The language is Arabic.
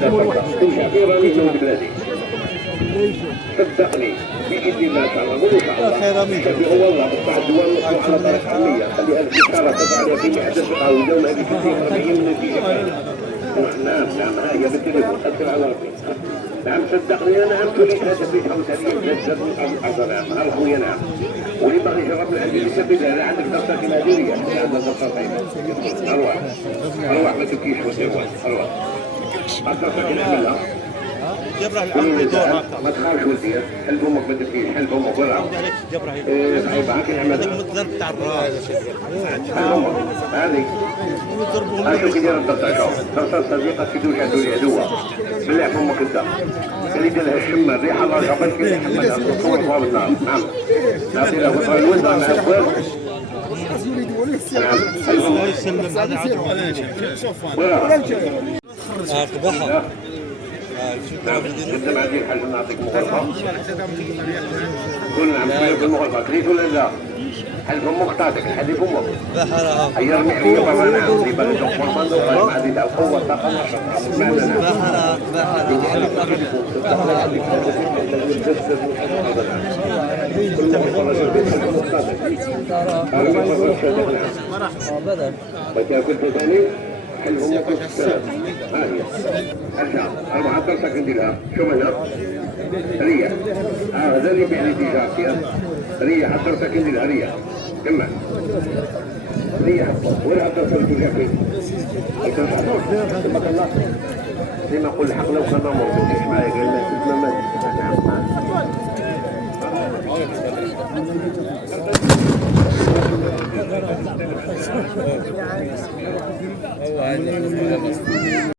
ترجع في راني جنوب بلادي صدقني بإذن الله تعالى وإن شاء الله شفيعوا والله بتاع الدول وصلوا على طريق حمية خلي الإشارة تضع في معدل تقاوي دولة هذه 40 نتيجة. نعم هي بالتليفون أكثر على ربي. نعم صدقني نعم كل هذا في 35 جزء من الأرض نعم أخويا نعم واللي بغى يجرب العجل يثبت لا عندك ضغطة كيماوية عندك ضغطة طيبة أروح ما تبكيش وسيوات أروح ضغطة كنعملها ما تخافش ولدي حل فمك ما تبكيش حل فمك ولا معاك نعملها هذه شوف كي داير الضغطة شوف ضغطة صديقة في دوش عدو عدوة بلع فمك انت اللي دير لها الشمة الريحة الله شافت كي يحملها تصور فوق النار نعم نعطي له وصل الوزن مع الكواب الله يسلم هذا عدو اقبحها انت ما عندي حل نعطيك مغلقة قول نعم شوية بالمغلقة تريد ولا لا حل فمك تعطيك الحدي فمك هي المحلية طبعا نعم اللي بغي يشوف فرمان ما عندي تاع القوة الطاقة كنت ثاني حلهم ها هي ارجع 14 سكند لها شوف هنا ريح هذا اللي بيعني ديجا ريح 10 سكند لها ريح كمل ريح ولا 10 سكند لها فين زي ما نقول الحق لو كان ما رضيتش معايا قال لك ما